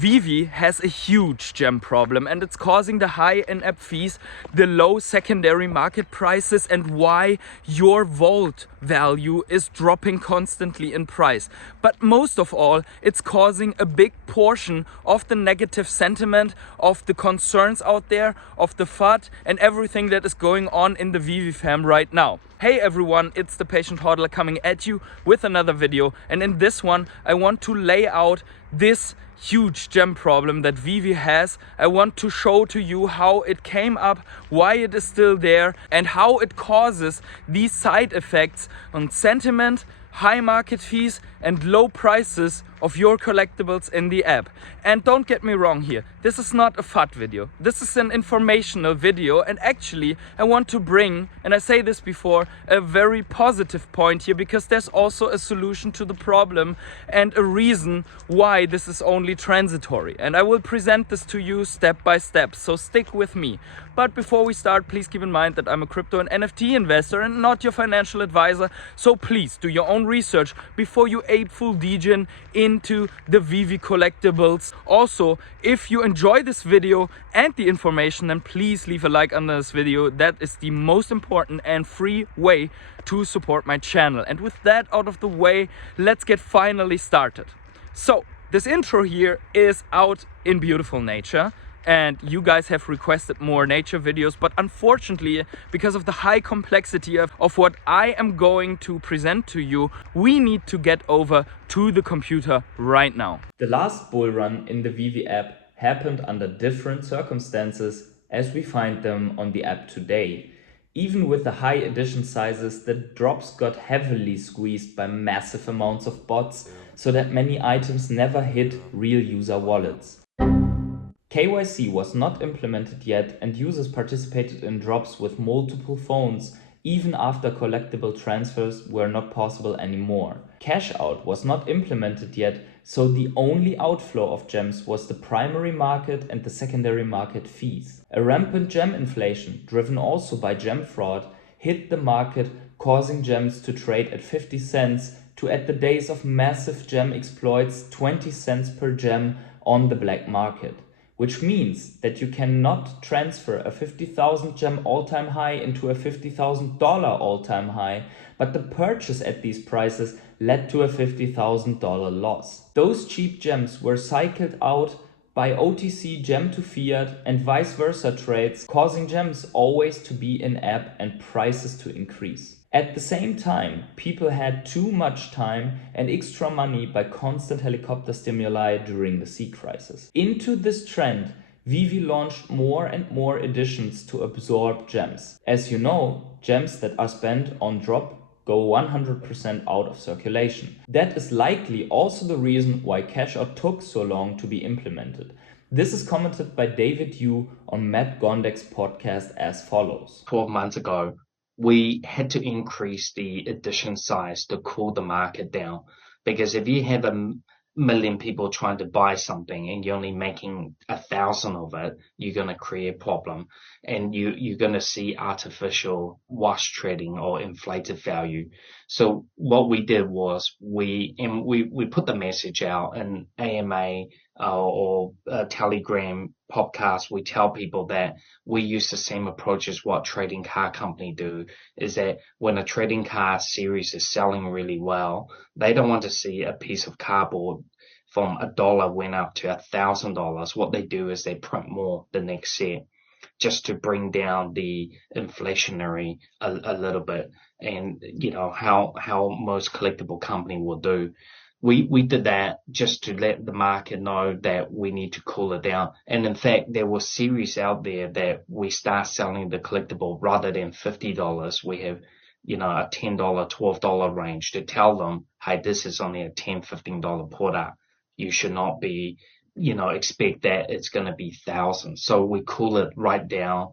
VeVe has a huge gem problem, and it's causing the high in-app fees, the low secondary market prices, and why your vault value is dropping constantly in price. But most of all, it's causing a big portion of the negative sentiment, of the concerns out there, of the FUD, and everything that is going on in the VeVe fam right now. Hey everyone, it's the Patient Hodler coming at you with another video, and in this one I want to lay out this huge gem problem that VeVe has. I want to show to you how it came up, why it is still there, and how it causes these side effects on sentiment, high market fees, and low prices of your collectibles in the app. And don't get me wrong here, this is not a FUD video. This is an informational video, and actually I want to bring, and I say this before, a very positive point here, because there's also a solution to the problem and a reason why this is only transitory. And I will present this to you step by step, so stick with me. But before we start, please keep in mind that I'm a crypto and NFT investor and not your financial advisor, so please do your own research before you ape full degen into the VeVe collectibles. Also, if you enjoy this video and the information, then please leave a like under this video. That is the most important and free way to support my channel. And with that out of the way, let's get finally started. So this intro here is out in beautiful nature, and you guys have requested more nature videos, but unfortunately, because of the high complexity of what I am going to present to you, we need to get over to the computer right now. The last bull run in the VeVe app happened under different circumstances as we find them on the app today. Even with the high edition sizes, the drops got heavily squeezed by massive amounts of bots, so that many items never hit real user wallets. KYC was not implemented yet, and users participated in drops with multiple phones even after collectible transfers were not possible anymore. Cash out was not implemented yet, so the only outflow of gems was the primary market and the secondary market fees. A rampant gem inflation, driven also by gem fraud, hit the market, causing gems to trade at 50 cents to, at the days of massive gem exploits, 20 cents per gem on the black market. Which means that you cannot transfer a 50,000 gem all-time high into a $50,000 all-time high, but the purchase at these prices led to a $50,000 loss. Those cheap gems were cycled out by OTC gem to fiat and vice versa trades, causing gems always to be in app and prices to increase. At the same time, people had too much time and extra money by constant helicopter stimuli during the C crisis. Into this trend, VeVe launched more and more editions to absorb gems. As you know, gems that are spent on drop go 100% out of circulation. That is likely also the reason why cash out took so long to be implemented. This is commented by David Yu on Matt Gondek's podcast as follows. 12 months ago, we had to increase the edition size to cool the market down, because if you have a million people trying to buy something and you're only making 1,000 of it, you're going to create a problem, and you're going to see artificial wash trading or inflated value. So what we did was we put the message out in AMA or Telegram podcast. We tell people that we use the same approach as what trading car company do, is that when a trading car series is selling really well, they don't want to see a piece of cardboard from $1 went up to $1,000. What they do is they print more the next set, just to bring down the inflationary a little bit, and you know how most collectible company will do. We did that just to let the market know that we need to cool it down. And in fact, there were series out there that we start selling the collectible rather than $50. We have, a $10, $12 range to tell them, hey, this is only a $10, $15 product. You should not be, expect that it's going to be thousands. So we cool it right down.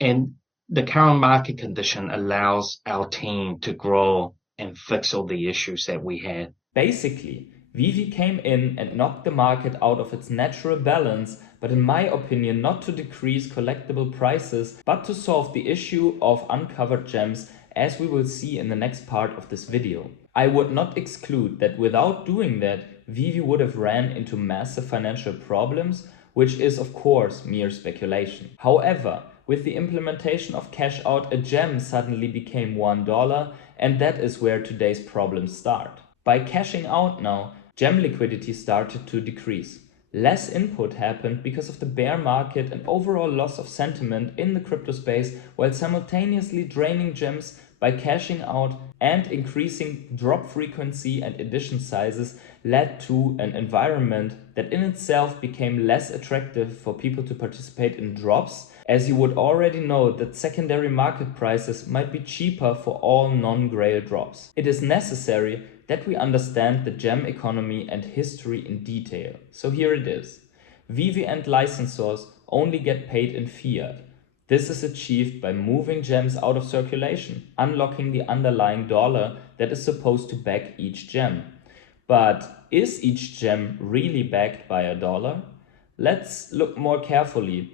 And the current market condition allows our team to grow and fix all the issues that we had. Basically, VeVe came in and knocked the market out of its natural balance, but in my opinion not to decrease collectible prices, but to solve the issue of uncovered gems, as we will see in the next part of this video. I would not exclude that without doing that, VeVe would have ran into massive financial problems, which is of course mere speculation. However, with the implementation of cash out, a gem suddenly became $1, and that is where today's problems start. By cashing out now, gem liquidity started to decrease. Less input happened because of the bear market and overall loss of sentiment in the crypto space, while simultaneously draining gems by cashing out and increasing drop frequency and edition sizes led to an environment that in itself became less attractive for people to participate in drops, as you would already know that secondary market prices might be cheaper for all non-grail drops. It is necessary that we understand the gem economy and history in detail. So here it is. VeVe and licensors only get paid in fiat. This is achieved by moving gems out of circulation, unlocking the underlying dollar that is supposed to back each gem. But is each gem really backed by a dollar? Let's look more carefully.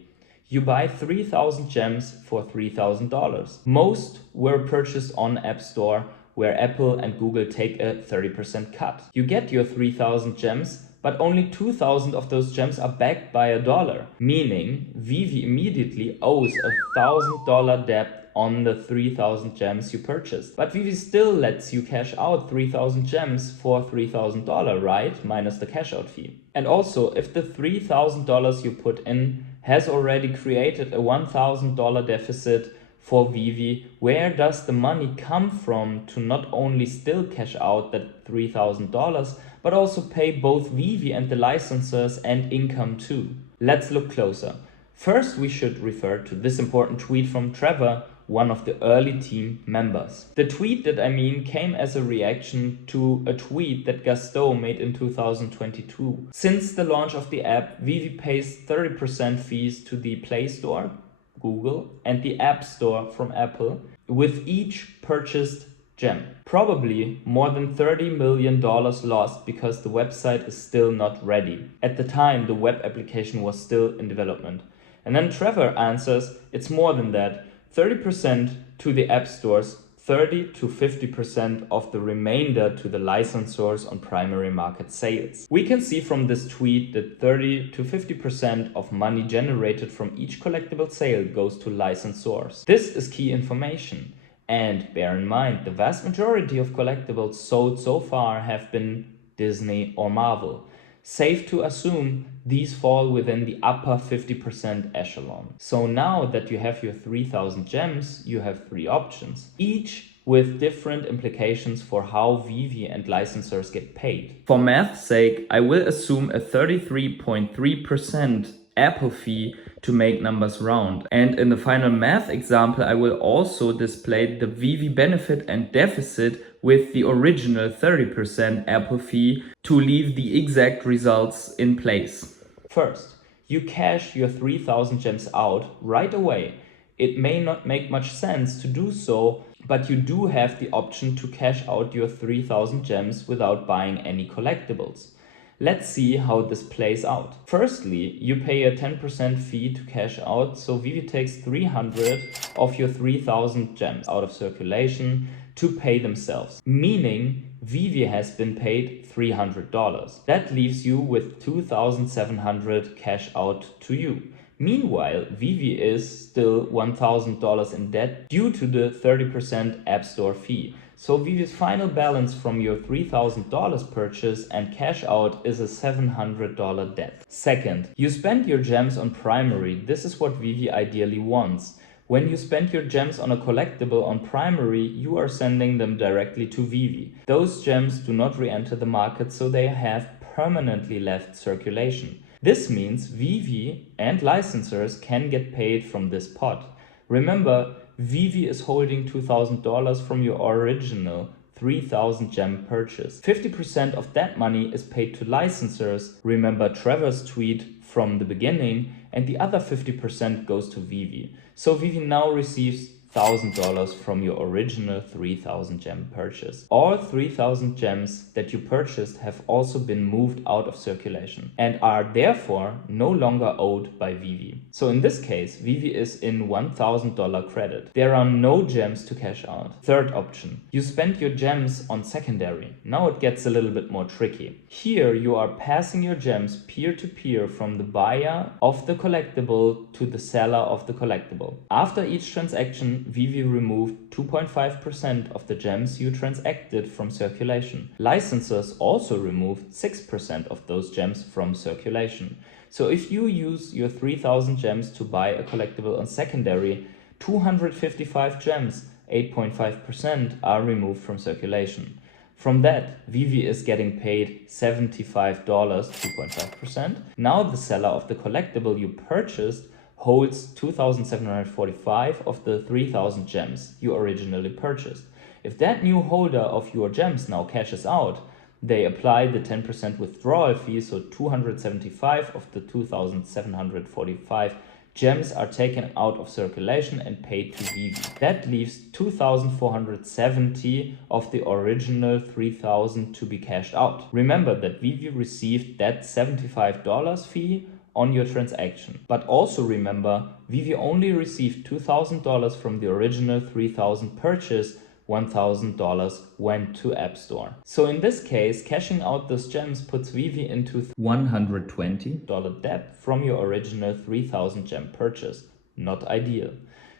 You buy 3,000 gems for $3,000. Most were purchased on App Store, where Apple and Google take a 30% cut. You get your 3,000 gems, but only 2,000 of those gems are backed by a dollar, meaning VeVe immediately owes a $1,000 debt on the 3,000 gems you purchased. But VeVe still lets you cash out 3,000 gems for $3,000, right? Minus the cash out fee. And also, if the $3,000 you put in has already created a $1,000 deficit for VeVe, where does the money come from to not only still cash out that $3,000, but also pay both VeVe and the licensors and income too? Let's look closer. First, we should refer to this important tweet from Trevor, one of the early team members. The tweet that I mean came as a reaction to a tweet that Gaston made in 2022. Since the launch of the app, VeVe pays 30% fees to the Play Store, Google, and the App Store from Apple with each purchased gem. Probably more than $30 million lost because the website is still not ready. At the time, the web application was still in development. And then Trevor answers, it's more than that. 30% to the app stores, 30 to 50% of the remainder to the licensors on primary market sales. We can see from this tweet that 30 to 50% of money generated from each collectible sale goes to licensors. This is key information. And bear in mind, the vast majority of collectibles sold so far have been Disney or Marvel. Safe to assume these fall within the upper 50% echelon. So now that you have your 3,000 gems, you have three options, each with different implications for how VeVe and licensors get paid. For math's sake, I will assume a 33.3% Apple fee to make numbers round. And in the final math example, I will also display the VeVe benefit and deficit with the original 30% Apple fee to leave the exact results in place. First, you cash your 3,000 gems out right away. It may not make much sense to do so, but you do have the option to cash out your 3,000 gems without buying any collectibles. Let's see how this plays out. Firstly, you pay a 10% fee to cash out, so VeVe takes 300 of your 3,000 gems out of circulation to pay themselves, meaning VeVe has been paid $300. That leaves you with 2,700 cash out to you. Meanwhile, VeVe is still $1,000 in debt due to the 30% App Store fee. So VeVe's final balance from your $3,000 purchase and cash out is a $700 debt. Second, you spend your gems on primary. This is what VeVe ideally wants. When you spend your gems on a collectible on primary, you are sending them directly to VeVe. Those gems do not re-enter the market, so they have permanently left circulation. This means VeVe and licensors can get paid from this pot. Remember, VeVe is holding $2,000 from your original 3,000 gem purchase. 50% of that money is paid to licensors, remember Trevor's tweet from the beginning, and the other 50% goes to VeVe. So VeVe now receives $1,000 from your original 3,000 gem purchase. All 3,000 gems that you purchased have also been moved out of circulation and are therefore no longer owed by VeVe. So in this case, VeVe is in $1,000 credit. There are no gems to cash out. Third option, you spent your gems on secondary. Now it gets a little bit more tricky. Here you are passing your gems peer-to-peer from the buyer of the collectible to the seller of the collectible. After each transaction, VeVe removed 2.5% of the gems you transacted from circulation. Licensors also removed 6% of those gems from circulation. So if you use your 3,000 gems to buy a collectible on secondary, 255 gems, 8.5%, are removed from circulation. From that, VeVe is getting paid $75, 2.5%. Now the seller of the collectible you purchased holds 2,745 of the 3,000 gems you originally purchased. If that new holder of your gems now cashes out, they apply the 10% withdrawal fee, so 275 of the 2,745 gems are taken out of circulation and paid to VeVe. That leaves 2,470 of the original 3,000 to be cashed out. Remember that VeVe received that $75 fee on your transaction. But also remember, VeVe only received $2,000 from the original 3,000 purchase. $1,000 went to App Store. So in this case, cashing out those gems puts VeVe into $120 debt from your original 3,000 gem purchase. Not ideal.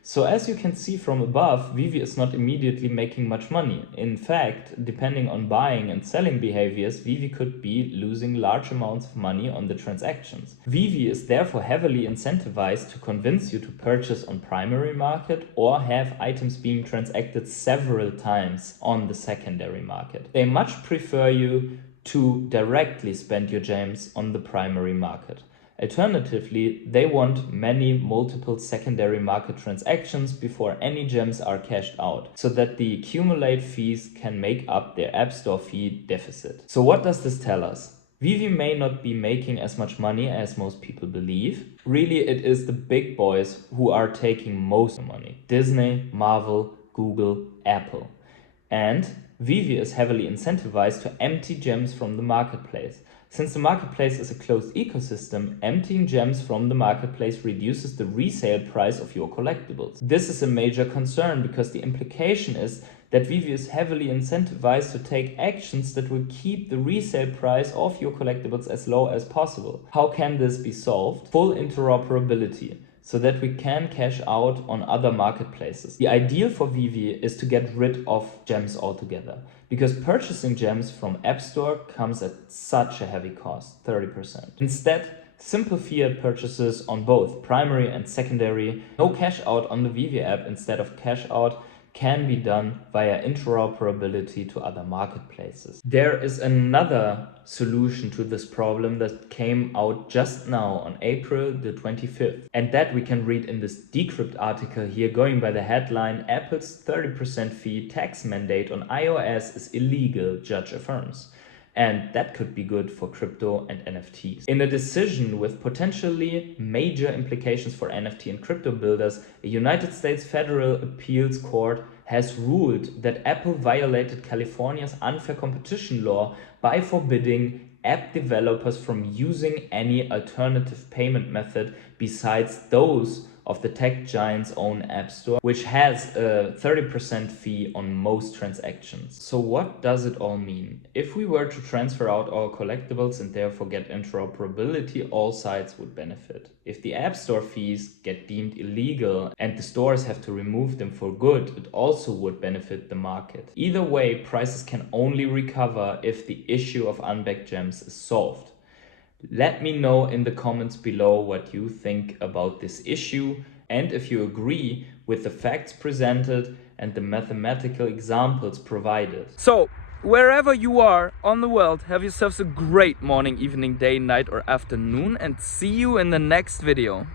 So as you can see from above, VeVe is not immediately making much money. In fact, depending on buying and selling behaviors, VeVe could be losing large amounts of money on the transactions. VeVe is therefore heavily incentivized to convince you to purchase on primary market or have items being transacted several times on the secondary market. They much prefer you to directly spend your gems on the primary market. Alternatively, they want many multiple secondary market transactions before any gems are cashed out, so that the accumulated fees can make up their App Store fee deficit. So what does this tell us? VeVe may not be making as much money as most people believe. Really, it is the big boys who are taking most of the money. Disney, Marvel, Google, Apple. And VeVe is heavily incentivized to empty gems from the marketplace. Since the marketplace is a closed ecosystem, emptying gems from the marketplace reduces the resale price of your collectibles. This is a major concern because the implication is that VeVe is heavily incentivized to take actions that will keep the resale price of your collectibles as low as possible. How can this be solved? Full interoperability, so that we can cash out on other marketplaces. The ideal for VeVe is to get rid of gems altogether, because purchasing gems from App Store comes at such a heavy cost, 30%. Instead, simple fiat purchases on both primary and secondary, no cash out on the VeVe app instead of cash out, can be done via interoperability to other marketplaces. There is another solution to this problem that came out just now on April the 25th. And that we can read in this Decrypt article here, going by the headline, Apple's 30% fee tax mandate on iOS is illegal, judge affirms. And that could be good for crypto and NFTs. In a decision with potentially major implications for NFT and crypto builders, a United States federal appeals court has ruled that Apple violated California's unfair competition law by forbidding app developers from using any alternative payment method besides those of the tech giant's own app store, which has a 30% fee on most transactions. So what does it all mean? If we were to transfer out our collectibles and therefore get interoperability, all sides would benefit. If the app store fees get deemed illegal and the stores have to remove them for good, it also would benefit the market. Either way, prices can only recover if the issue of unbacked gems is solved. Let me know in the comments below what you think about this issue and if you agree with the facts presented and the mathematical examples provided. So, wherever you are on the world, have yourselves a great morning, evening, day, night or afternoon, and see you in the next video.